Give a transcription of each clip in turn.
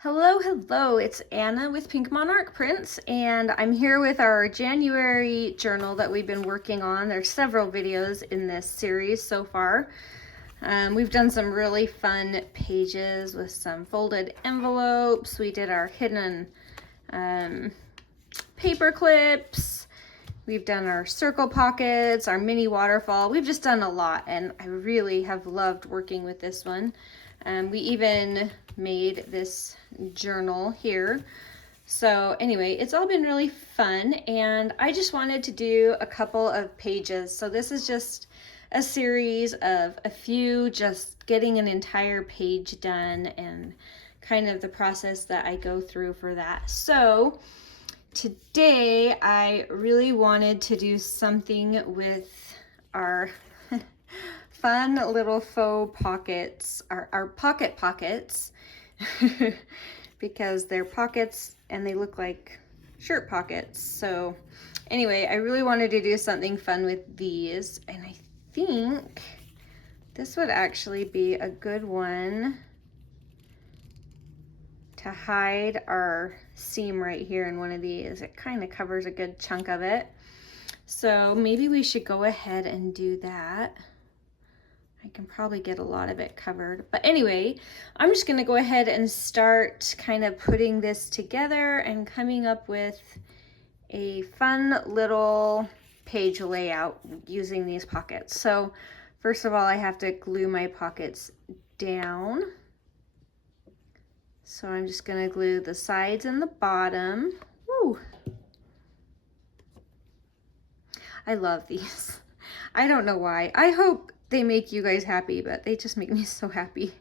Hello, hello, it's Anna with Pink Monarch Prints, and I'm here with our January journal that we've been working on. There's several videos in this series so far. We've done some really fun pages with some folded envelopes. We did our hidden paper clips. We've done our circle pockets, our mini waterfall. We've just done a lot, and I really have loved working with this one. We even made this journal here. So anyway, it's all been really fun, and I just wanted to do a couple of pages. So this is just a series of a few, just getting an entire page done and kind of the process that I go through for that. So today I really wanted to do something with our fun little faux pockets, our pocket pockets, because they're pockets and they look like shirt pockets. So anyway, I really wanted to do something fun with these, and I think this would actually be a good one to hide our seam right here in one of these. It kind of covers a good chunk of it. So maybe we should go ahead and do that. I can probably get a lot of it covered. But anyway, I'm just gonna go ahead and start kind of putting this together and coming up with a fun little page layout using these pockets. So first of all, I have to glue my pockets down. So I'm just gonna glue the sides and the bottom. Woo! I love these. I don't know why. I hope they make you guys happy, but they just make me so happy.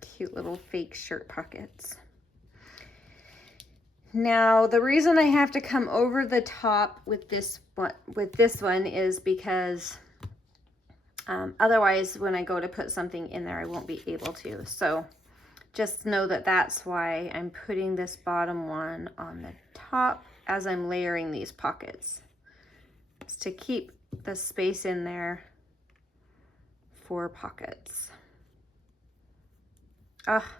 Cute little fake shirt pockets. Now, the reason I have to come over the top with this one is because otherwise when I go to put something in there, I won't be able to. So just know that that's why I'm putting this bottom one on the top as I'm layering these pockets. It's to keep the space in there for pockets. Ah,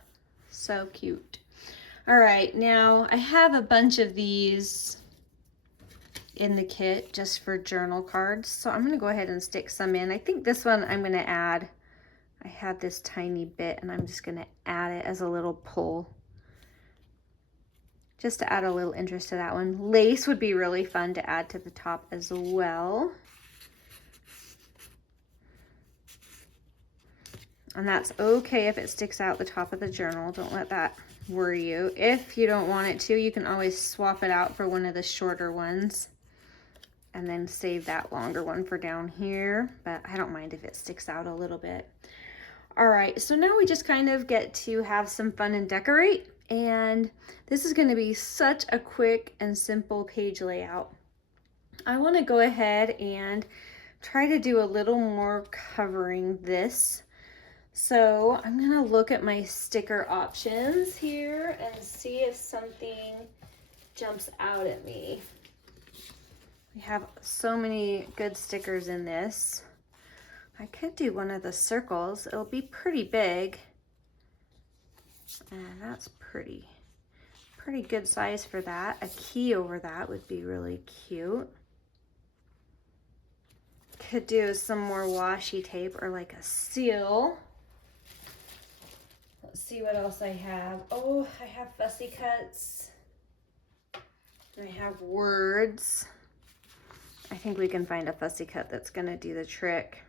so cute. All right, now I have a bunch of these in the kit just for journal cards. So I'm gonna go ahead and stick some in. I think this one I'm gonna add, I had this tiny bit and I'm just gonna add it as a little pull, just to add a little interest to that one. Lace would be really fun to add to the top as well. And that's okay if it sticks out the top of the journal. Don't let that worry you. If you don't want it to, you can always swap it out for one of the shorter ones and then save that longer one for down here. But I don't mind if it sticks out a little bit. All right, so now we just kind of get to have some fun and decorate. And this is gonna be such a quick and simple page layout. I wanna go ahead and try to do a little more covering this. So I'm gonna look at my sticker options here and see if something jumps out at me. We have so many good stickers in this. I could do one of the circles. It'll be pretty big. And that's pretty good size for that. A key over that would be really cute. Could do some more washi tape or like a seal. Let's see what else I have. Oh, I have fussy cuts. I have words. I think we can find a fussy cut that's gonna do the trick.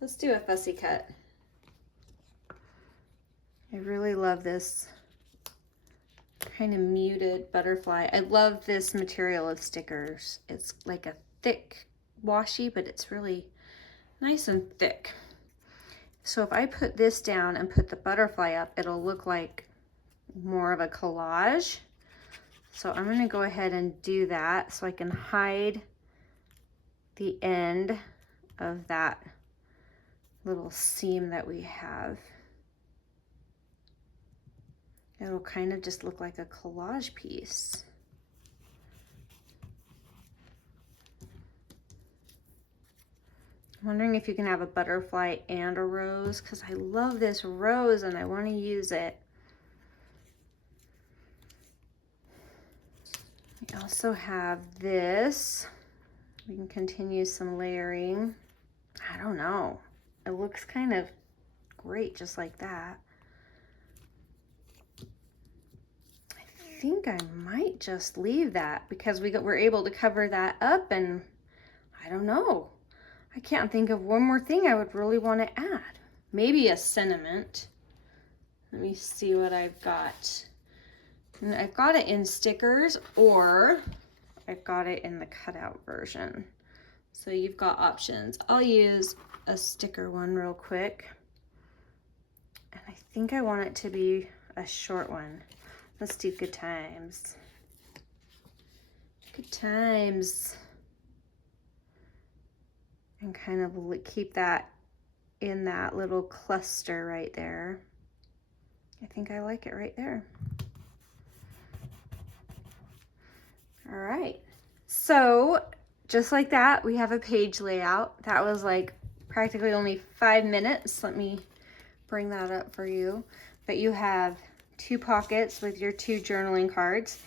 Let's do a fussy cut. I really love this kind of muted butterfly. I love this material of stickers. It's like a thick washi, but it's really nice and thick. So if I put this down and put the butterfly up, it'll look like more of a collage. So I'm gonna go ahead and do that so I can hide the end of that little seam that we have. It'll kind of just look like a collage piece. I'm wondering if you can have a butterfly and a rose, because I love this rose and I want to use it. We also have this. We can continue some layering. I don't know. It looks kind of great just like that. I think I might just leave that because we're able to cover that up, and I don't know. I can't think of one more thing I would really want to add. Maybe a sentiment. Let me see what I've got. And I've got it in stickers, or I've got it in the cutout version. So you've got options. I'll use a sticker one real quick. And I think I want it to be a short one. Let's do good times. Good times. And kind of keep that in that little cluster right there. I think I like it right there. All right, so just like that, we have a page layout. That was like practically only 5 minutes. Let me bring that up for you. But you have 2 pockets with your 2 journaling cards.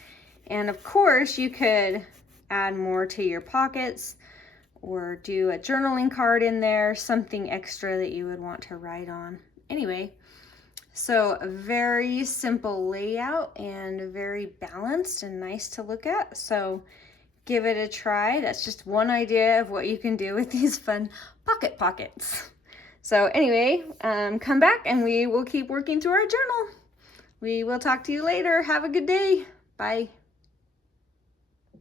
And of course, you could add more to your pockets or do a journaling card in there, something extra that you would want to write on. Anyway, so a very simple layout and very balanced and nice to look at. So give it a try. That's just one idea of what you can do with these fun pockets. So anyway, come back and we will keep working through our journal. We will talk to you later. Have a good day. Bye.